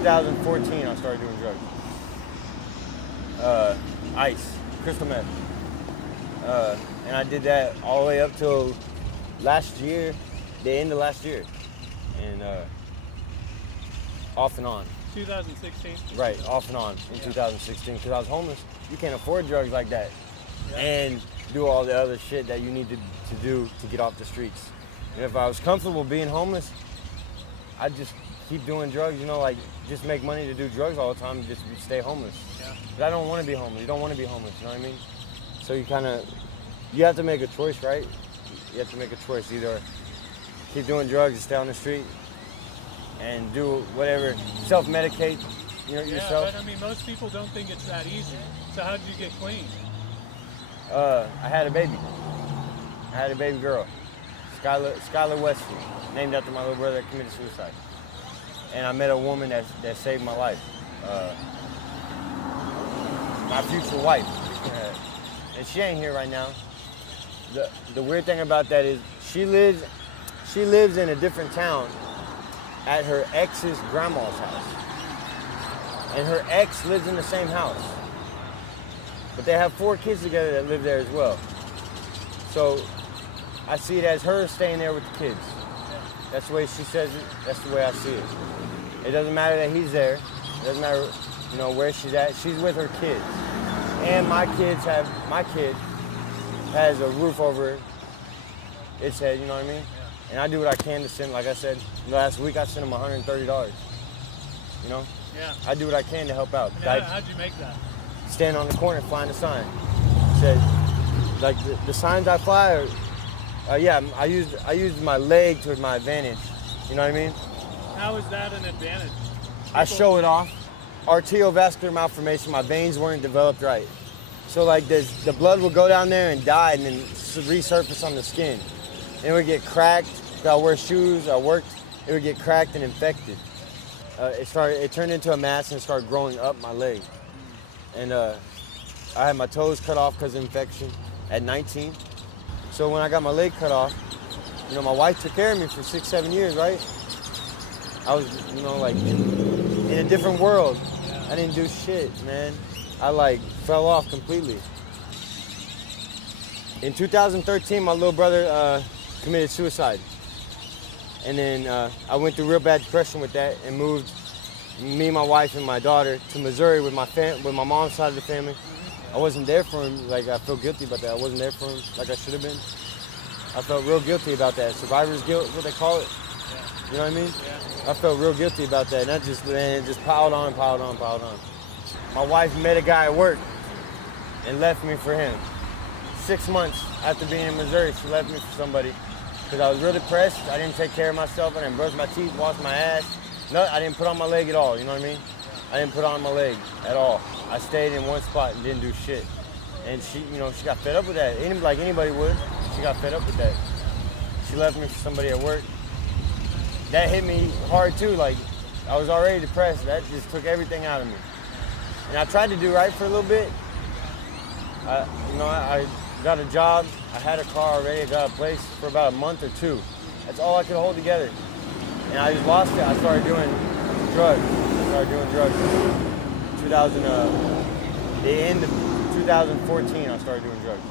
2014, I started doing drugs. Ice, crystal meth. And I did that all the way up till last year, the end of last year. And off and on. 2016? Right, off and on in 2016, because I was homeless. You can't afford drugs like that. Yeah. And do all the other shit that you need to do to get off the streets. And if I was comfortable being homeless, I'd just keep doing drugs, you know, like just make money to do drugs all the time and just stay homeless. Yeah. But I don't want to be homeless. You don't want to be homeless, you know what I mean? So you have to make a choice, right? You have to make a choice. Either keep doing drugs and stay on the street and do whatever, self-medicate, yourself. But I mean, most people don't think it's that easy. So how did you get clean? I had a baby. I had a baby girl, Skylar Wesley, named after my little brother that committed suicide. And I met a woman that saved my life, my future wife. And she ain't here right now. The weird thing about that is she lives in a different town at her ex's grandma's house. And her ex lives in the same house. But they have 4 kids together that live there as well. So I see it as her staying there with the kids. That's the way she says it. That's the way I see it. It doesn't matter that he's there. It doesn't matter, where she's at. She's with her kids. And my kid has a roof over its head, you know what I mean? Yeah. And I do what I can to send, like I said, last week I sent him $130, Yeah. I do what I can to help out. How'd you make that? Stand on the corner flying a sign. Said, like the signs I fly are, I used my leg to my advantage, you know what I mean? How is that an advantage? I show it off. Arteriovascular malformation, my veins weren't developed right. So like the blood would go down there and die and then resurface on the skin. It would get cracked. If I wear shoes, it would get cracked and infected. It turned into a mass and started growing up my leg. And I had my toes cut off because of infection at 19. So when I got my leg cut off, my wife took care of me for 6-7 years, right? I was, like in a different world. I didn't do shit, man. I fell off completely. In 2013, my little brother committed suicide. And then I went through real bad depression with that and moved me, my wife, and my daughter to Missouri with my mom's side of the family. I wasn't there for him. I feel guilty about that. I wasn't there for him like I should have been. I felt real guilty about that. Survivor's guilt is what they call it. You know what I mean? Yeah. I felt real guilty about that. And it just piled on. My wife met a guy at work and left me for him. 6 months after being in Missouri, she left me for somebody because I was real depressed. I didn't take care of myself. I didn't brush my teeth, wash my ass. No, I didn't put on my leg at all, you know what I mean? I didn't put on my leg at all. I stayed in one spot and didn't do shit. And she got fed up with that. Like anybody would. She got fed up with that. She left me for somebody at work. That hit me hard too. I was already depressed. That just took everything out of me. And I tried to do right for a little bit. I got a job. I had a car already. I got a place for about a month or 2. That's all I could hold together. And I just lost it. I started doing drugs. The end of 2014, I started doing drugs.